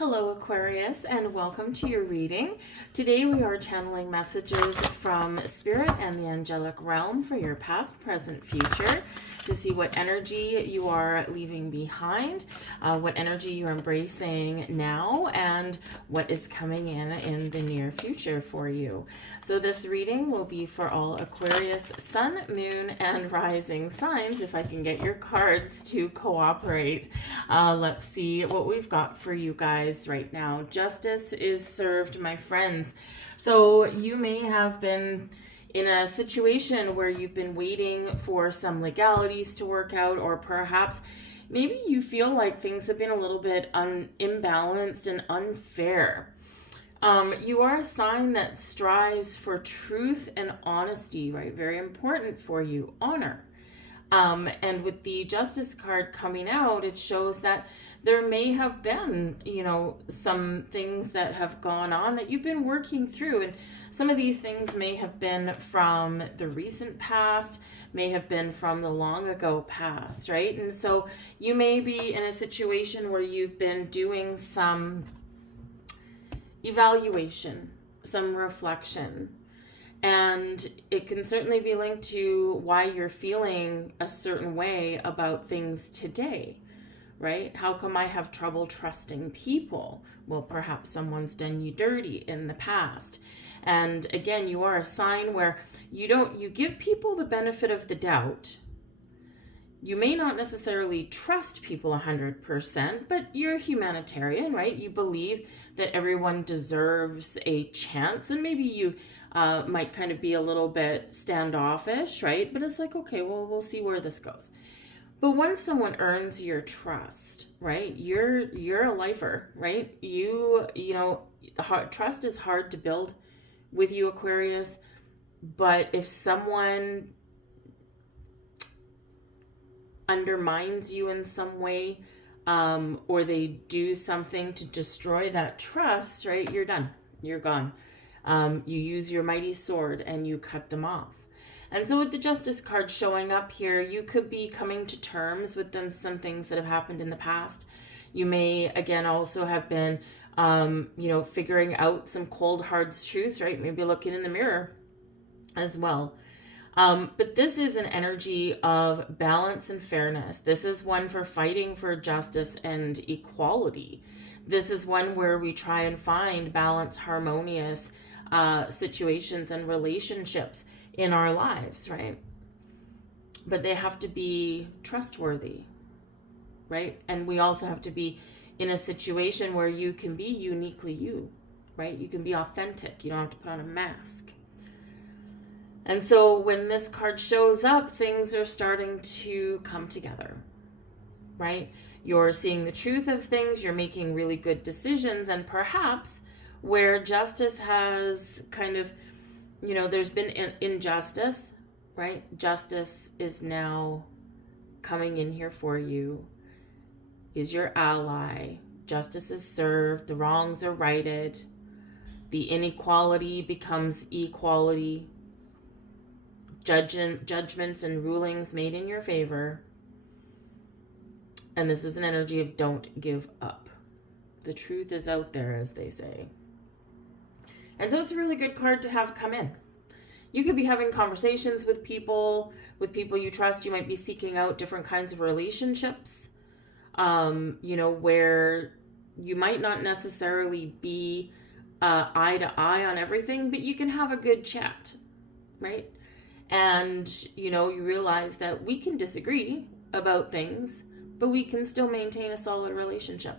Hello Aquarius, and welcome to your reading. Today we are channeling messages from Spirit and the angelic realm for your past, present, future, to see what energy you are leaving behind, what energy you're embracing now, and what is coming in the near future for you. So this reading will be for all Aquarius Sun, Moon, and Rising signs, if I can get your cards to cooperate. Let's see what we've got for you guys right now. Justice is served, my friends. So you may have been in a situation where you've been waiting for some legalities to work out, or perhaps maybe you feel like things have been a little bit imbalanced and unfair. You are a sign that strives for truth and honesty, right? Very important for you. Honor. And with the Justice card coming out, it shows that there may have been, some things that have gone on that you've been working through. And some of these things may have been from the recent past, may have been from the long ago past, right? And so you may be in a situation where you've been doing some evaluation, some reflection. And it can certainly be linked to why you're feeling a certain way about things today, right? How come I have trouble trusting people? Well, perhaps someone's done you dirty in the past. And again, you are a sign where you give people the benefit of the doubt. You may not necessarily trust people 100%, but you're humanitarian, right? You believe that everyone deserves a chance, and maybe you might kind of be a little bit standoffish, right? But it's like, okay, well, we'll see where this goes. But once someone earns your trust, right, you're a lifer, right? Trust is hard to build with you, Aquarius. But if someone undermines you in some way, or they do something to destroy that trust, right, you're done. You're gone. You use your mighty sword and you cut them off. And so with the Justice card showing up here, you could be coming to terms with some things that have happened in the past. You may, again, also have been, figuring out some cold, hard truths, right? Maybe looking in the mirror as well. But this is an energy of balance and fairness. This is one for fighting for justice and equality. This is one where we try and find balanced, harmonious situations and relationships in our lives, right? But they have to be trustworthy, right? And we also have to be in a situation where you can be uniquely you, right? You can be authentic. You don't have to put on a mask. And so when this card shows up, things are starting to come together, right? You're seeing the truth of things, you're making really good decisions, and perhaps where justice has kind of, there's been injustice, right? Justice is now coming in here for you, is your ally. Justice is served, the wrongs are righted, the inequality becomes equality. Judgments and rulings made in your favor. And this is an energy of don't give up. The truth is out there, as they say. And so it's a really good card to have come in. You could be having conversations with people you trust. You might be seeking out different kinds of relationships, where you might not necessarily be eye to eye on everything, but you can have a good chat, right? And, you realize that we can disagree about things, but we can still maintain a solid relationship.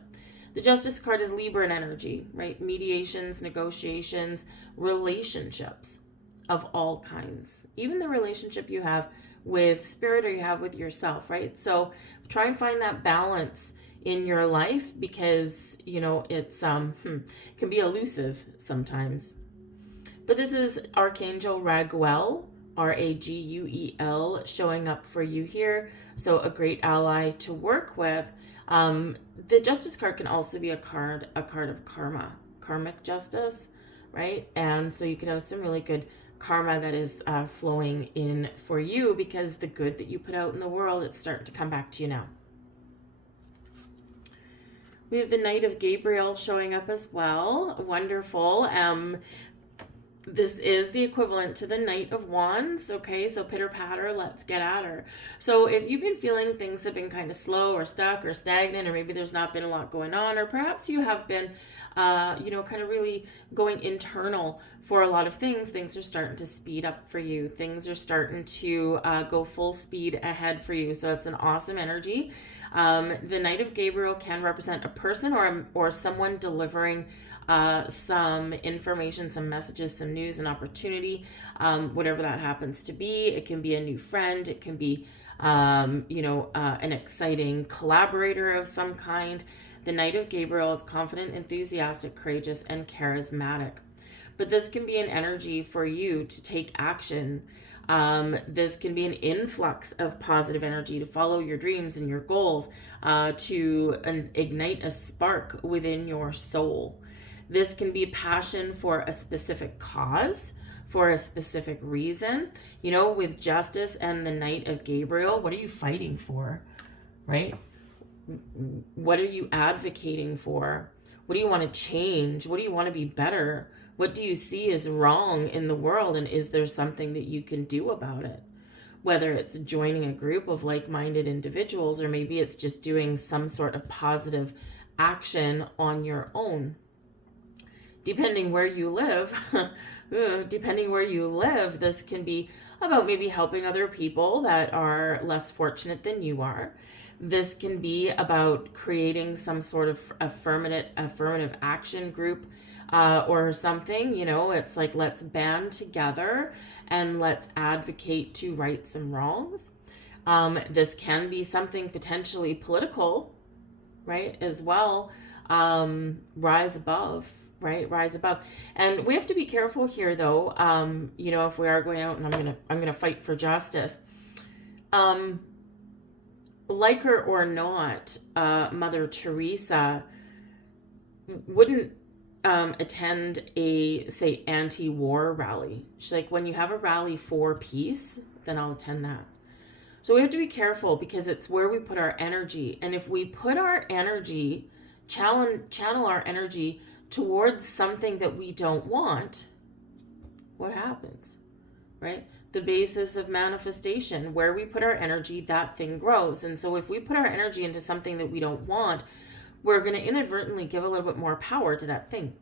The Justice card is Libran energy, right? Mediations, negotiations, relationships of all kinds. Even the relationship you have with Spirit or you have with yourself, right? So try and find that balance in your life because, it's can be elusive sometimes. But this is Archangel Raguel, Raguel, showing up for you here. So a great ally to work with. The Justice card can also be a card of karma, karmic justice, right? And so you could have some really good karma that is flowing in for you because the good that you put out in the world, it's starting to come back to you now. We have the Knight of Gabriel showing up as well. Wonderful. This is the equivalent to the Knight of Wands. Okay, so pitter patter, let's get at her. So if you've been feeling things have been kind of slow or stuck or stagnant, or maybe there's not been a lot going on, or perhaps you have been, kind of really going internal for a lot of things are starting to speed up for you. Things are starting to go full speed ahead for you. So it's an awesome energy. The Knight of Gabriel can represent a person or someone delivering some information, some messages, some news, and opportunity, whatever that happens to be. It can be a new friend. It can be, an exciting collaborator of some kind. The Knight of Gabriel is confident, enthusiastic, courageous, and charismatic. But this can be an energy for you to take action. This can be an influx of positive energy to follow your dreams and your goals, to ignite a spark within your soul. This can be passion for a specific cause, for a specific reason. With Justice and the Knight of Gabriel, what are you fighting for, right? What are you advocating for? What do you want to change? What do you want to be better? What do you see as wrong in the world? And is there something that you can do about it? Whether it's joining a group of like-minded individuals, or maybe it's just doing some sort of positive action on your own. Depending where you live, this can be about maybe helping other people that are less fortunate than you are. This can be about creating some sort of affirmative action group or something. It's like, let's band together and let's advocate to right some wrongs. This can be something potentially political, right, as well. Rise above. Right, rise above. And we have to be careful here, though. If we are going out and I'm gonna fight for justice. Like her or not, Mother Teresa wouldn't attend a, say, anti-war rally. She's like, when you have a rally for peace, then I'll attend that. So we have to be careful, because it's where we put our energy. And if we put our energy, channel our energy towards something that we don't want, what happens, right? The basis of manifestation, where we put our energy, that thing grows. And so if we put our energy into something that we don't want, we're going to inadvertently give a little bit more power to that thing.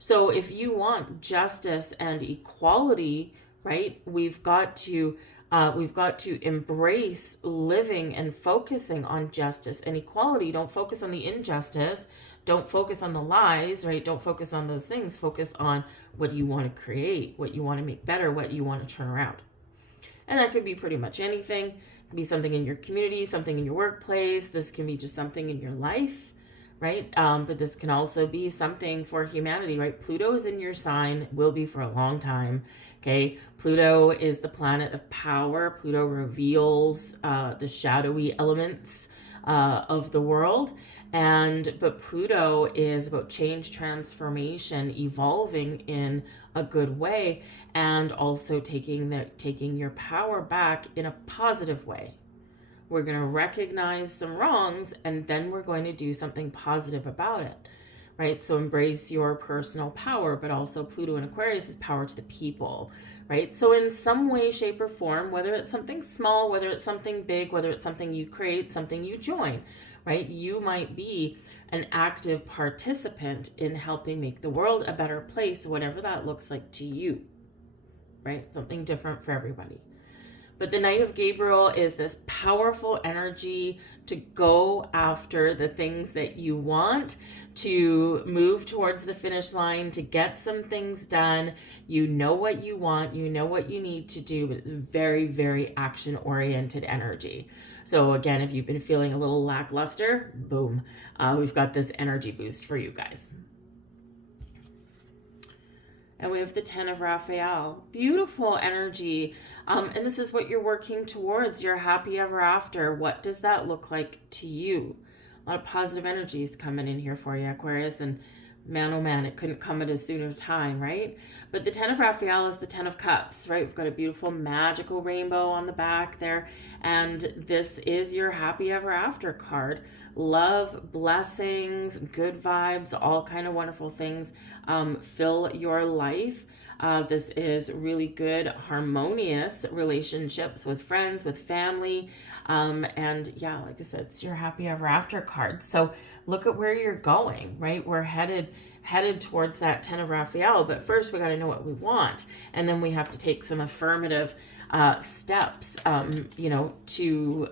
So if you want justice and equality, right, we've got to embrace living and focusing on justice and equality. Don't focus on the injustice. Don't focus on the lies, right? Don't focus on those things. Focus on what you want to create, what you want to make better, what you want to turn around. And that could be pretty much anything. It could be something in your community, something in your workplace. This can be just something in your life, right? But this can also be something for humanity, right? Pluto is in your sign, will be for a long time. Okay, Pluto is the planet of power. Pluto reveals the shadowy elements of the world. But Pluto is about change, transformation, evolving in a good way, and also taking your power back in a positive way. We're going to recognize some wrongs, and then we're going to do something positive about it, right? So embrace your personal power, but also Pluto in Aquarius is power to the people, right? So in some way, shape, or form, whether it's something small, whether it's something big, whether it's something you create, something you join, right? You might be an active participant in helping make the world a better place, whatever that looks like to you, right? Something different for everybody. But the Knight of Gabriel is this powerful energy to go after the things that you want, to move towards the finish line, to get some things done. You know what you want, you know what you need to do, but it's very, very action-oriented energy. So again, if you've been feeling a little lackluster, boom, we've got this energy boost for you guys. And we have the 10 of Raphael. Beautiful energy. And this is what you're working towards, your happy ever after. What does that look like to you? A lot of positive energies coming in here for you, Aquarius. And Man, oh man, it couldn't come at a sooner time, right? But the 10 of Raphael is the 10 of Cups, right? We've got a beautiful magical rainbow on the back there. And this is your happy ever after card. Love, blessings, good vibes, all kind of wonderful things fill your life. This is really good, harmonious relationships with friends, with family. And yeah, like I said, it's your happy ever after card. So look at where you're going, right? We're headed towards that 10 of Raphael, but first we got to know what we want. And then we have to take some affirmative steps, to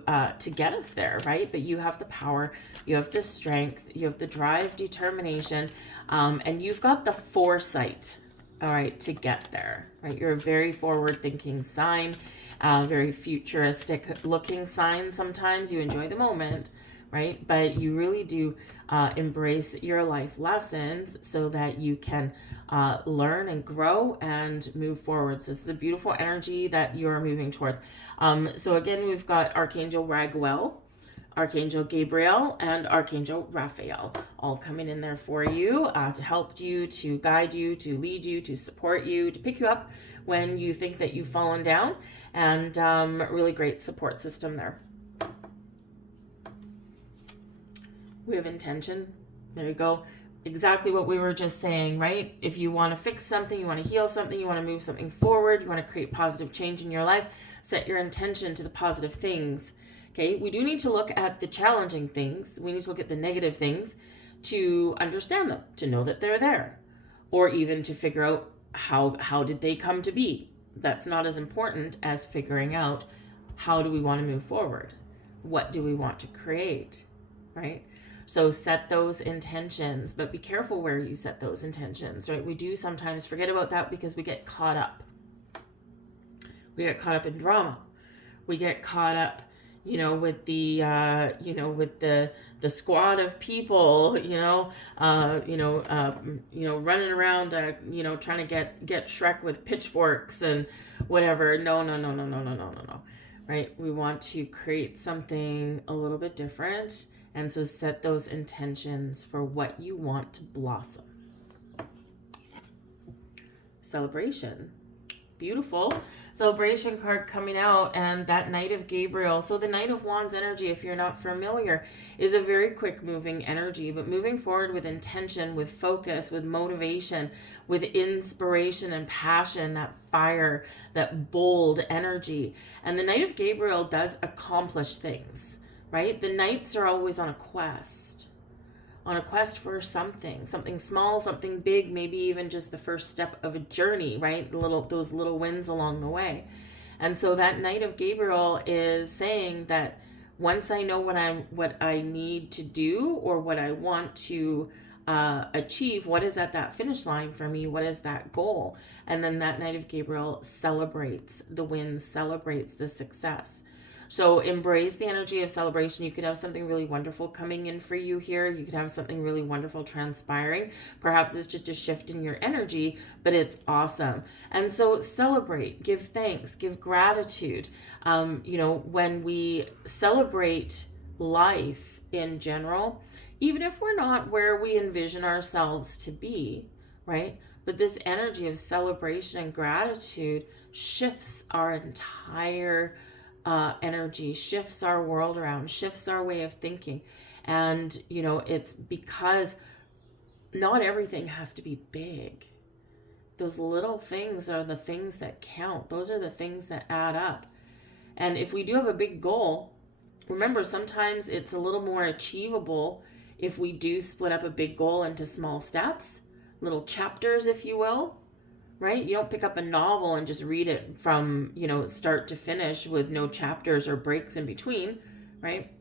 get us there, right? But you have the power, you have the strength, you have the drive, determination, and you've got the foresight, all right, to get there, right? You're a very forward-thinking sign, very futuristic-looking sign. Sometimes you enjoy the moment, right? But you really do embrace your life lessons so that you can learn and grow and move forward. So this is a beautiful energy that you're moving towards. So again, we've got Archangel Raguel, Archangel Gabriel, and Archangel Raphael all coming in there for you to help you, to guide you, to lead you, to support you, to pick you up when you think that you've fallen down, and really great support system there. We have intention. There you go. Exactly what we were just saying, right? If you want to fix something, you want to heal something, you want to move something forward, you want to create positive change in your life, set your intention to the positive things. Okay, we do need to look at the challenging things. We need to look at the negative things to understand them, to know that they're there, or even to figure out how did they come to be. That's not as important as figuring out how do we want to move forward? What do we want to create, right? So set those intentions, but be careful where you set those intentions, right? We do sometimes forget about that because we get caught up. We get caught up in drama. We get caught up, with the, with the squad of people, running around, trying to get Shrek with pitchforks and whatever. No. Right? We want to create something a little bit different. And so set those intentions for what you want to blossom. Celebration. Beautiful. Celebration card coming out, and that Knight of Gabriel. So the Knight of Wands energy, if you're not familiar, is a very quick moving energy, but moving forward with intention, with focus, with motivation, with inspiration and passion, that fire, that bold energy. And the Knight of Gabriel does accomplish things, right? The Knights are always on a quest for something small, something big, maybe even just the first step of a journey, right? Those little wins along the way. And so that Knight of Gabriel is saying that once I know what I need to do or what I want to achieve, what is at that finish line for me? What is that goal? And then that Knight of Gabriel celebrates the wins, celebrates the success. So embrace the energy of celebration. You could have something really wonderful coming in for you here. You could have something really wonderful transpiring. Perhaps it's just a shift in your energy, but it's awesome. And so celebrate, give thanks, give gratitude. When we celebrate life in general, even if we're not where we envision ourselves to be, right? But this energy of celebration and gratitude shifts our entire energy, shifts our world around, shifts our way of thinking. And, it's because not everything has to be big. Those little things are the things that count. Those are the things that add up. And if we do have a big goal, remember, sometimes it's a little more achievable if we do split up a big goal into small steps, little chapters, if you will. Right? You don't pick up a novel and just read it from, start to finish with no chapters or breaks in between, right?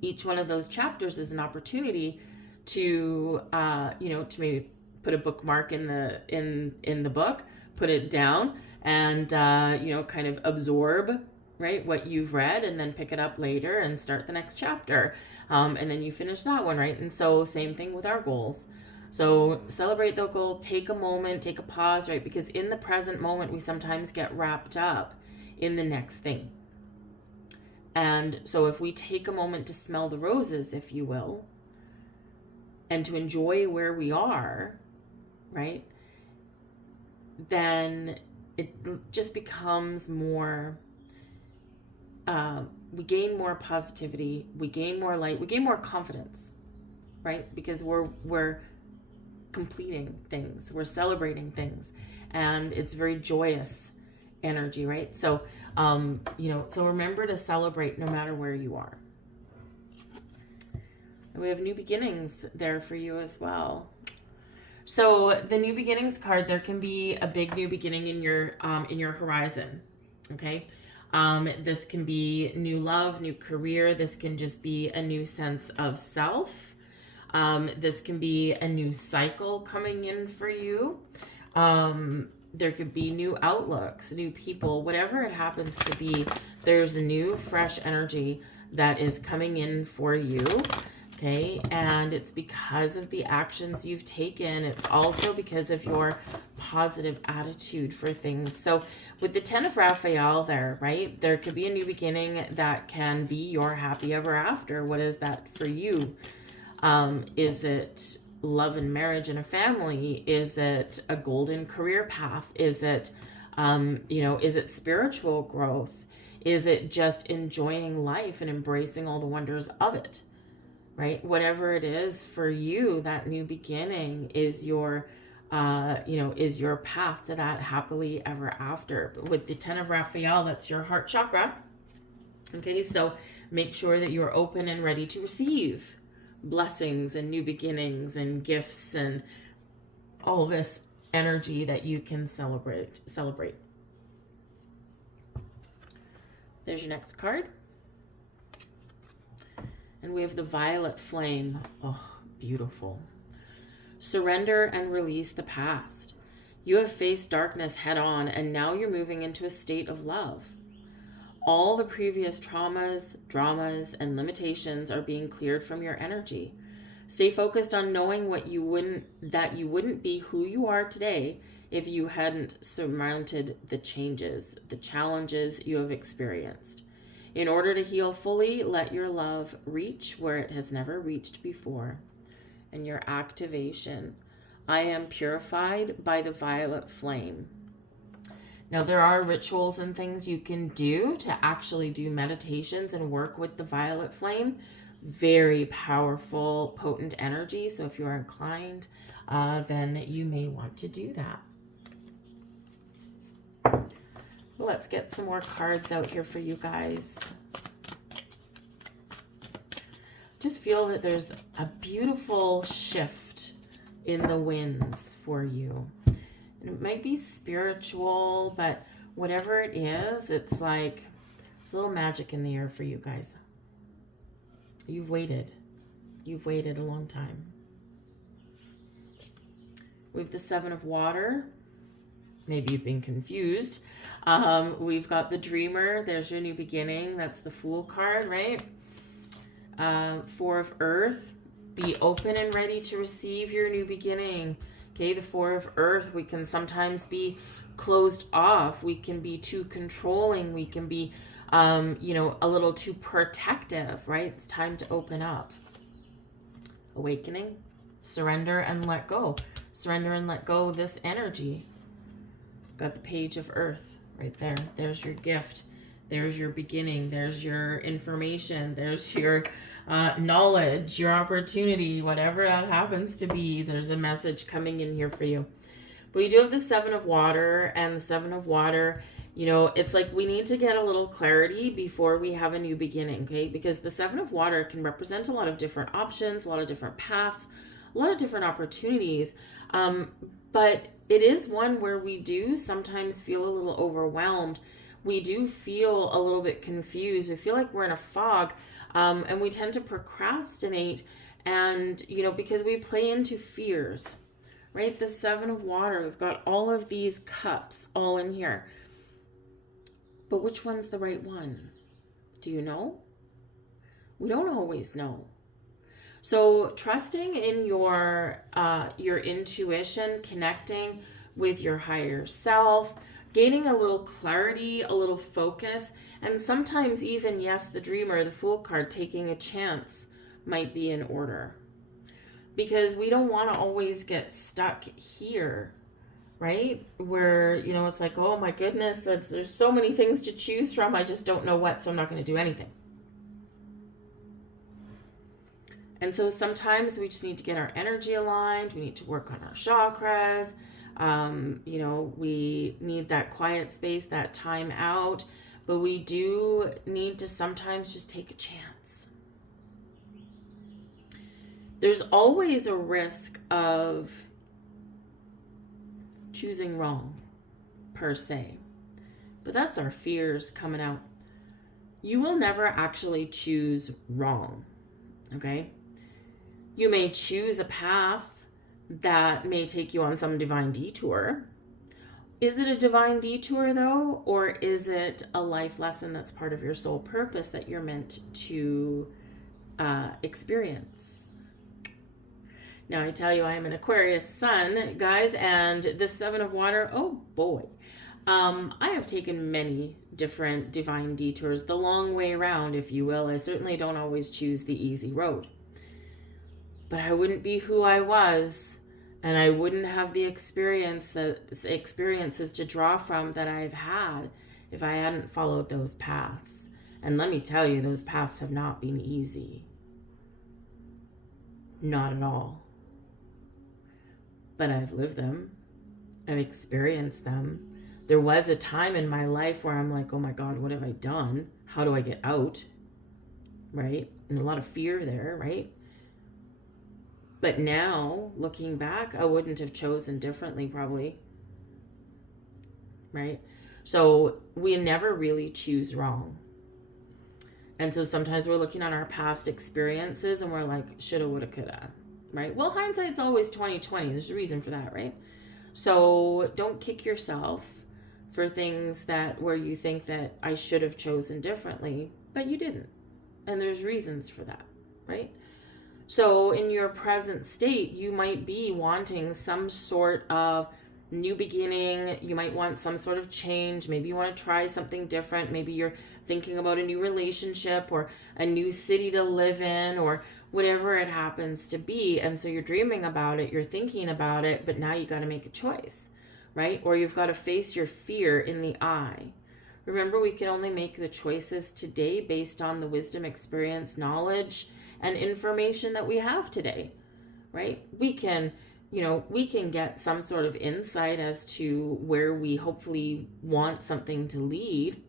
Each one of those chapters is an opportunity to, to maybe put a bookmark in the book, put it down, and, kind of absorb, right, what you've read, and then pick it up later and start the next chapter. And then you finish that one, right? And so same thing with our goals. So celebrate the goal, take a moment, take a pause, right? Because in the present moment, we sometimes get wrapped up in the next thing. And so if we take a moment to smell the roses, if you will, and to enjoy where we are, right, then it just becomes more, we gain more positivity, we gain more light, we gain more confidence, right? Because we're completing things, we're celebrating things, and it's very joyous energy, right? So, so remember to celebrate no matter where you are. And we have new beginnings there for you as well. So the new beginnings card, there can be a big new beginning in your horizon. Okay. This can be new love, new career. This can just be a new sense of self. This can be a new cycle coming in for you. There could be new outlooks, new people, whatever it happens to be. There's a new fresh energy that is coming in for you. Okay, and it's because of the actions you've taken. It's also because of your positive attitude for things. So with the 10 of Raphael there, right, there could be a new beginning that can be your happy ever after. What is that for you? Is it love and marriage and a family? Is it a golden career path? Is it, is it spiritual growth? Is it just enjoying life and embracing all the wonders of it? Right? Whatever it is for you, that new beginning is your, is your path to that happily ever after. But with the 10 of Raphael, that's your heart chakra. Okay, so make sure that you're open and ready to receive blessings and new beginnings and gifts and all this energy that you can celebrate. There's your next card. And we have the violet flame. Oh, beautiful. Surrender and release the past. You have faced darkness head on, and now you're moving into a state of love. All the previous traumas, dramas, and limitations are being cleared from your energy. Stay focused on knowing that you wouldn't be who you are today if you hadn't surmounted the challenges you have experienced. In order to heal fully, let your love reach where it has never reached before. And your activation. I am purified by the violet flame. Now, there are rituals and things you can do to actually do meditations and work with the violet flame. Very powerful, potent energy. So if you're inclined, then you may want to do that. Let's get some more cards out here for you guys. Just feel that there's a beautiful shift in the winds for you. And it might be spiritual, but whatever it is, it's like there's a little magic in the air for you guys. You've waited. You've waited a long time. We have the 7 of water. Maybe you've been confused. We've got the dreamer. There's your new beginning. That's the Fool card, right? 4 of earth. Be open and ready to receive your new beginning. Okay, the 4 of earth. We can sometimes be closed off. We can be too controlling. We can be, a little too protective, right? It's time to open up. Awakening. Surrender and let go. Surrender and let go of this energy. Got the Page of Earth right there. There's your gift. There's your beginning. There's your information. There's your knowledge, your opportunity, whatever that happens to be. There's a message coming in here for you. But we do have the 7 of water, and the 7 of water, it's like we need to get a little clarity before we have a new beginning, okay? Because the 7 of water can represent a lot of different options, a lot of different paths, a lot of different opportunities. But it is one where we do sometimes feel a little overwhelmed. We do feel a little bit confused. We feel like we're in a fog, and we tend to procrastinate, and, because we play into fears, right? The 7 of water, we've got all of these cups all in here. But which one's the right one? Do you know? We don't always know. So trusting in your intuition, connecting with your higher self, gaining a little clarity, a little focus, and sometimes even, yes, the dreamer, the Fool card, taking a chance might be in order. because we don't want to always get stuck here, right? Where, it's like, oh my goodness, there's so many things to choose from. I just don't know what, so I'm not going to do anything. And so sometimes we just need to get our energy aligned. We need to work on our chakras. We need that quiet space, that time out. But we do need to sometimes just take a chance. There's always a risk of choosing wrong, per se. But that's our fears coming out. You will never actually choose wrong, okay? You may choose a path that may take you on some divine detour. Is it a divine detour, though? Or is it a life lesson that's part of your soul purpose that you're meant to experience? Now, I tell you, I am an Aquarius Sun, guys, and the 7 of water, oh boy. I have taken many different divine detours, the long way around, if you will. I certainly don't always choose the easy road. But I wouldn't be who I was, and I wouldn't have the experiences to draw from that I've had if I hadn't followed those paths. And let me tell you, those paths have not been easy. Not at all. But I've lived them. I've experienced them. There was a time in my life where I'm like, oh my God, what have I done? How do I get out? Right? And a lot of fear there, right? But now, looking back, I wouldn't have chosen differently, probably. Right? So we never really choose wrong. And so sometimes we're looking at our past experiences and we're like, shoulda, woulda, coulda. Right? Well, hindsight's always 20/20. There's a reason for that, right? So don't kick yourself for things where you think that I should have chosen differently, but you didn't. And there's reasons for that, right? So in your present state, you might be wanting some sort of new beginning. You might want some sort of change. Maybe you want to try something different. Maybe you're thinking about a new relationship or a new city to live in or whatever it happens to be. And so you're dreaming about it, you're thinking about it, but now you got to make a choice, right? Or you've got to face your fear in the eye. Remember, we can only make the choices today based on the wisdom, experience, knowledge, and information that we have today, right? We can get some sort of insight as to where we hopefully want something to lead,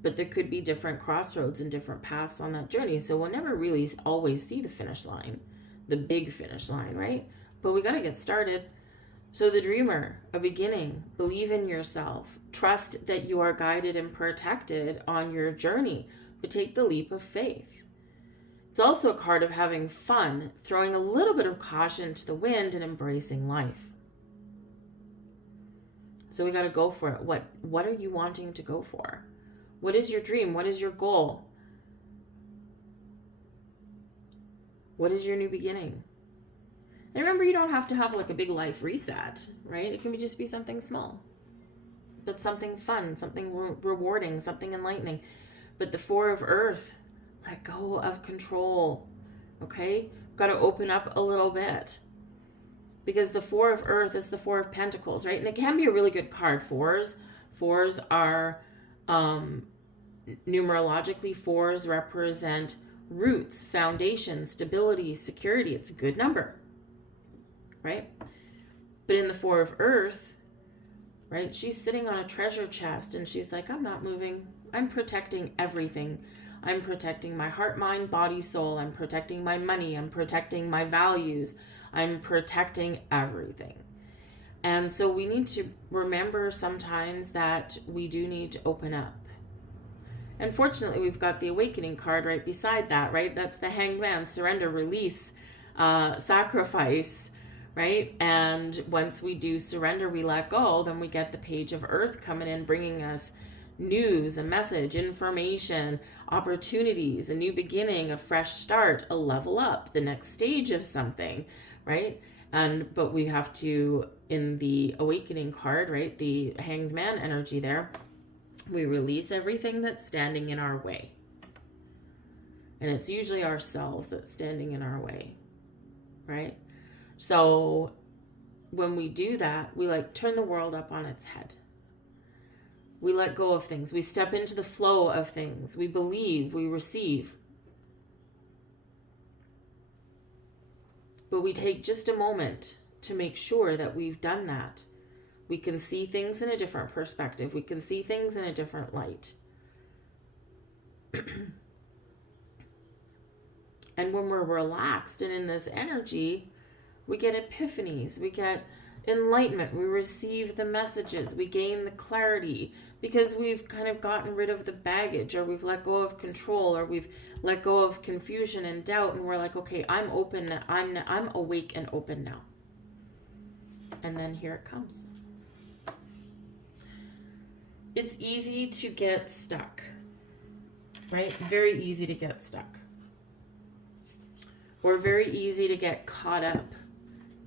but there could be different crossroads and different paths on that journey. So we'll never really always see the finish line, the big finish line, right? But we got to get started. So the dreamer, a beginning, believe in yourself, trust that you are guided and protected on your journey, but take the leap of faith. It's also a card of having fun, throwing a little bit of caution to the wind and embracing life. So we got to go for it. What are you wanting to go for? What is your dream? What is your goal? What is your new beginning? And remember, you don't have to have like a big life reset, right? It can just be something small, but something fun, something rewarding, something enlightening. But the 4 of Earth, let go of control, okay? Got to open up a little bit. Because the 4 of Earth is the 4 of Pentacles, right? And it can be a really good card. Fours are, numerologically, 4s represent roots, foundation, stability, security. It's a good number, right? But in the 4 of Earth, right, she's sitting on a treasure chest and she's like, I'm not moving. I'm protecting everything. I'm protecting my heart, mind, body, soul. I'm protecting my money. I'm protecting my values. I'm protecting everything. And so we need to remember sometimes that we do need to open up. And fortunately, we've got the Awakening card right beside that, right? That's the Hanged Man, surrender, release, sacrifice, right? And once we do surrender, we let go, then we get the Page of Earth coming in, bringing us news, a message, information, opportunities, a new beginning, a fresh start, a level up, the next stage of something, right? But we have to, in the Awakening card, right, the Hanged Man energy there, we release everything that's standing in our way. And it's usually ourselves that's standing in our way. right? So when we do that, we like turn the world up on its head. We let go of things. We step into the flow of things. We believe, we receive. But we take just a moment to make sure that we've done that. We can see things in a different perspective. We can see things in a different light. And when we're relaxed and in this energy, we get epiphanies, we get enlightenment, we receive the messages, we gain the clarity because we've kind of gotten rid of the baggage, or we've let go of control, or we've let go of confusion and doubt, and we're like, okay, I'm open, I'm awake and open now. And then here it comes. It's easy to get stuck, right? Very easy to get stuck. Or very easy to get caught up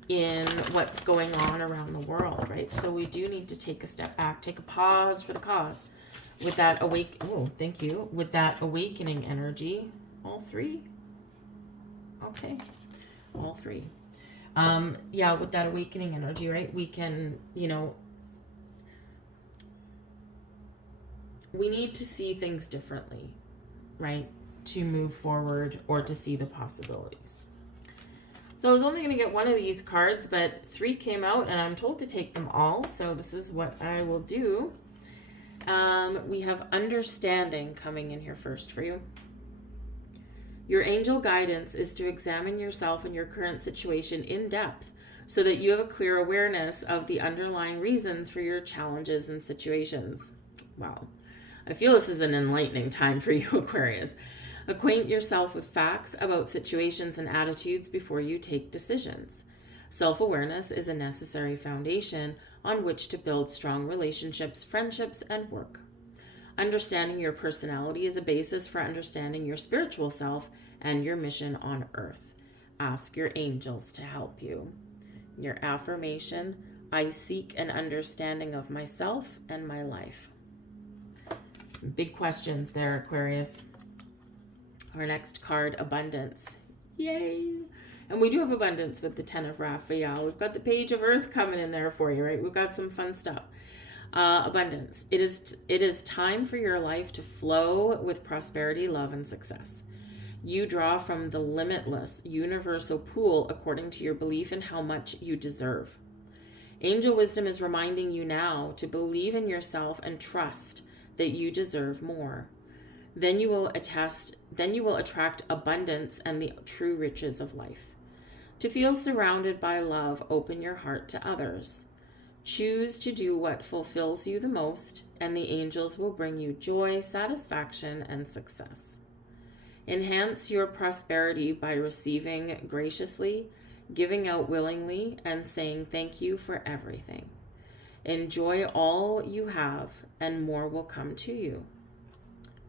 in what's going on around the world, right? So we do need to take a step back, take a pause for the cause. With that with that awakening energy, all three. Okay, all three. With that awakening energy, right? We can, we need to see things differently, right? To move forward or to see the possibilities. So I was only going to get one of these cards, but 3 came out and I'm told to take them all. So this is what I will do. We have understanding coming in here first for you. Your angel guidance is to examine yourself and your current situation in depth so that you have a clear awareness of the underlying reasons for your challenges and situations. Wow. I feel this is an enlightening time for you, Aquarius. Acquaint yourself with facts about situations and attitudes before you take decisions. Self-awareness is a necessary foundation on which to build strong relationships, friendships, and work. Understanding your personality is a basis for understanding your spiritual self and your mission on earth. Ask your angels to help you. Your affirmation, I seek an understanding of myself and my life. Some big questions there, Aquarius. Our next card, abundance. Yay! And we do have abundance with the 10 of Raphael. We've got the Page of Earth coming in there for you, right? We've got some fun stuff. Abundance. It is time for your life to flow with prosperity, love, and success. You draw from the limitless universal pool according to your belief in how much you deserve. Angel wisdom is reminding you now to believe in yourself and trust that you deserve more. Then you will attract abundance and the true riches of life. To feel surrounded by love, open your heart to others. Choose to do what fulfills you the most, and the angels will bring you joy, satisfaction, and success. Enhance your prosperity by receiving graciously, giving out willingly, and saying thank you for everything. Enjoy all you have, and more will come to you.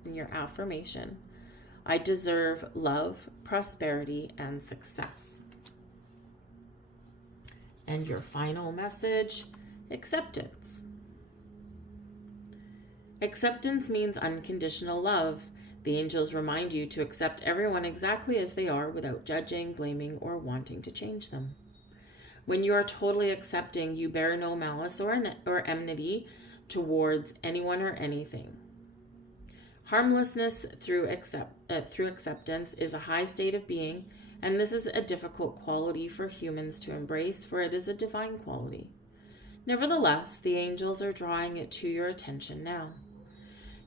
And your affirmation, I deserve love, prosperity, and success. And your final message, acceptance. Acceptance means unconditional love. The angels remind you to accept everyone exactly as they are without judging, blaming, or wanting to change them. When you are totally accepting, you bear no malice or enmity towards anyone or anything. Harmlessness through acceptance is a high state of being, and this is a difficult quality for humans to embrace, for it is a divine quality. Nevertheless, the angels are drawing it to your attention now.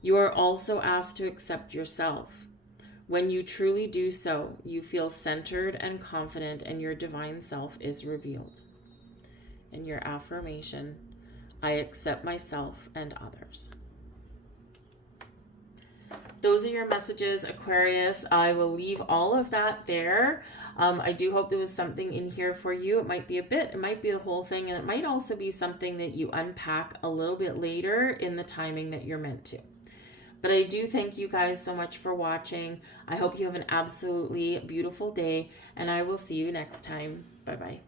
You are also asked to accept yourself. When you truly do so, you feel centered and confident, and your divine self is revealed. And your affirmation, I accept myself and others. Those are your messages, Aquarius. I will leave all of that there. I do hope there was something in here for you. It might be a bit, it might be the whole thing, and it might also be something that you unpack a little bit later in the timing that you're meant to. But I do thank you guys so much for watching. I hope you have an absolutely beautiful day, and I will see you next time. Bye-bye.